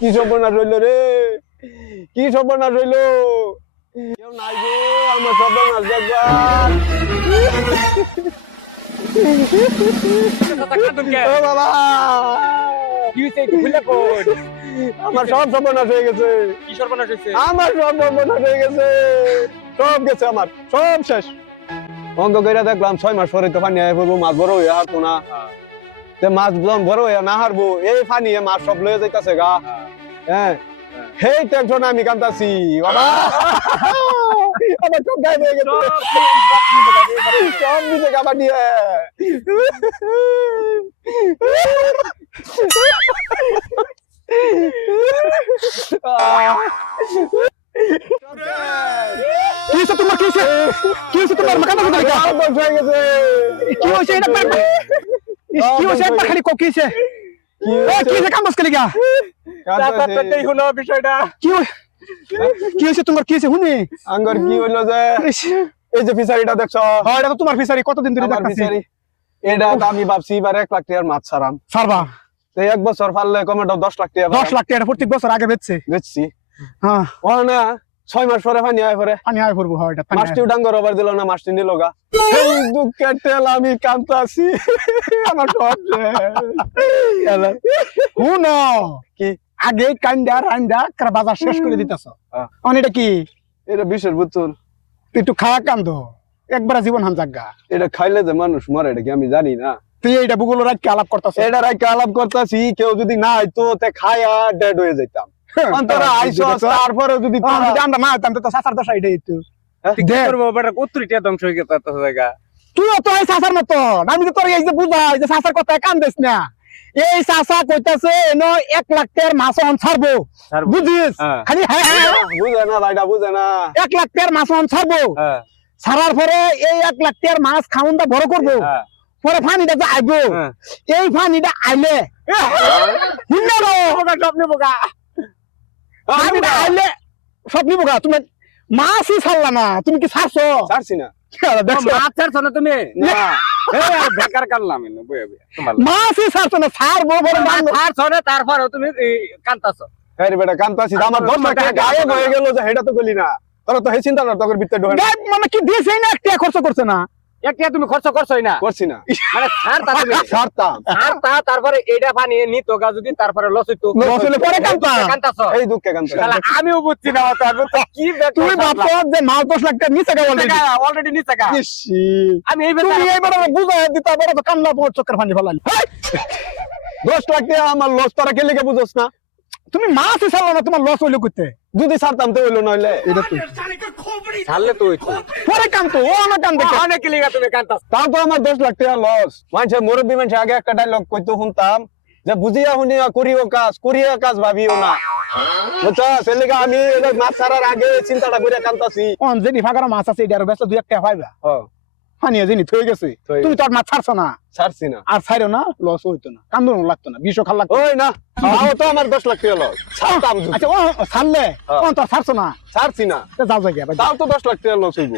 কি সর্বনাশ হইল রে, কি সর্বনাশ হইল। কেউ নাই গো, আমার সর্বনাশ দেখবার। ও বাবা, আমার সব সর্বনাশ হয়ে গেছে। কি সর্বনাশ হয়েছে? আমার সব সর্বনাশ হয়ে গেছে, সব গেছে, আমার সব শেষ। বন্ধ করে দেখলাম 6 মাস পরে তো পানি আয় পড়বো, মাছ বড় হয়ে হারতো না। মাছ যখন বড় হয়ে না হারবো, এই পানি মাছ সব লয়ে যাইতাছে গা। হ্যাঁ, সেই টেনশন আমি কান্দাছি বাবা। আমার সব গায়ে হয়ে গেছে, সব দিতে কাবা নিয়ে। তোমার কি হয়েছে তোমার মাথা কথা কি হয়েছে এটা কি হয়েছে একবার খালি কি হয়েছে কি হয়েছে কাম বসকে লিগা তাতেই হলো বিষয়টা। কি হয়েছে তোমার কি হয়েছে শুনি আঙ্গর কি হইলো যে এই যে ফিশারিটা দেখছো, হ্যাঁ এটা তো তোমার ফিশারি, কতদিন ধরে আমার দেখতাছি ফিশারি। এটা তো আমি ভাবছি এবার 1 লাখ টাকার মাছ ছাড়াম, ছাড়বা। তো 1 বছর পারলে কমেটাও 10 লাখ টাকা 10 লাখ টাকা প্রত্যেক বছর আগে বেচছে। বেচছি। হ্যাঁ ও না 6 মাস পরে পানি আয় পরে পানি আয় করবো। হ্যাঁ এটা মাছটিও ডাঙ্গর ওভার দিল না, মাছটি নিল গা। এই দুঃখের তেল আমি কাঁদতাছি, আমার সব শেষ। শুনো কি আগে কান্দা রান্দা বাজার শেষ করে দিতেছ, এটা কি এটা বিষের বোতল, তুই একটু খাওয়া কান্দ একবার জীবন হান জাগা। এটা খাইলে যে মানুষ মরে, এটা কি আমি জানি না। তুই এইটা বুগুলো রাখকে আলাপ করতেছ, এটা রাইকে আলাপ করতেছি, কেউ যদি না হইতো তে খায়া ডেড হয়ে যাইতাম। অন্তরা আইসো তারপরে যদি আমরা না হইতাম তো চাচার দশা এটাই তো উত্তরটা ধ্বংস হয়ে গেছে এত জায়গা। তুইও তো এই চাচার মতো, আমি তো তোর এই যে বুঝাই যে চাচার কথা কান্দিস না। এই চাচা কইতাছে এনো 1 লাখ টাকার মাছ অন ছাড়বো, বুঝিস? খালি হ্যাঁ বুঝে না ভাইটা, বুঝে না। 1 লাখ টাকার মাছ অন ছাড়বো, ছাড়ার পরে এই 1 লাখ টাকার মাছ খাউনটা বড় করবো, পরে ফানিটা যে আইবো, এই ফানিটা আইলে স্বপ্নি বোকা, ফানিটা আইলে স্বপ্নি বোকা। তুমি মাছই ছাড়লা না, তুমি কি ছাড়ছো? ছাড়ছি না। মাছ ছাড়ছো না তুমি? বেকার কাটলাম মাছই ছাড়ছো না, ছাড়বো ছাড়ছো না, তারপরে তুমি কান্তাছো। আরে বেটা কান্তাছি, আমার 10 লাখ টাকা গায়েব হয়ে গেল যে, এটা তো বলি না। তোরা তো এই চিন্তা না তোর ভিতরে ঢোকে না। মানে কি দিয়েছে না, একটা খরচ করছে না, একটা তুমি খরচ করছোই না? করছি না, মানে ছাড়তা তুমি, ছাড়তাম। ছাড়তা, তারপরে এটা পানি নিত গা, যদি তারপরে লস হইতো, লস হলে পরে কান্তাছো। এই দুঃখে কান্তাছি। শালা আমিও বুঝছি না তো কি তুমি ভাবছো যে মাছ 10 লাখ টাকা নিচে গা অলরেডি নিচে গা। আমি এই তুমি এইবার বুঝাই দিতে পারো তো, কান্না পড় চোখের পানি ফেলালি। 10 লাখ টাকা আমার লস, তোরা কে লিখে বুঝোস না? তুমি মাছই ছাড়লো না, তোমার লস হইলো করতে। যদি ছাড়তাম তো হইলো, নইলে এটা তুই ছাড়লে তো হইতো। পরে কান্ত ও না কান দেখে অনেক লিগা তুমি কান্তাছ। তাও তো আমার 10 লাখ টাকা লস। মানুষের মুরব্বী মানুষ আগে একটা ডায়লগ কইতো শুনতাম যে, বুঝিয়া শুনিয়া করিও কাজ ভাবিও না। বুঝছো? সেলিগা আমি মাছ ছাড়ার আগে চিন্তাটা করে কান্তাছি। অন যেনি ফাগারা মাছ আছে এটার ব্যস্ত 2 টাকা পাইবা। পানিয়া যিনি থই গেছে, তুমি তো আর মাছ ছাড়ছো না। ছাড়ছি না, আর ছাইরো না, লস হইতো না, কান্দন লাগতো না, বিষ খাল লাগতো। ওই না, তাও তো আমার 10 লাখ টাকা লস। ছাড়তাম। আচ্ছা ও ছাড়লে, ও তো ছাড়ছো না। ছাড়ছি না, যাও যাই গিয়া, তাও তো 10 লাখ টাকা লস হইব।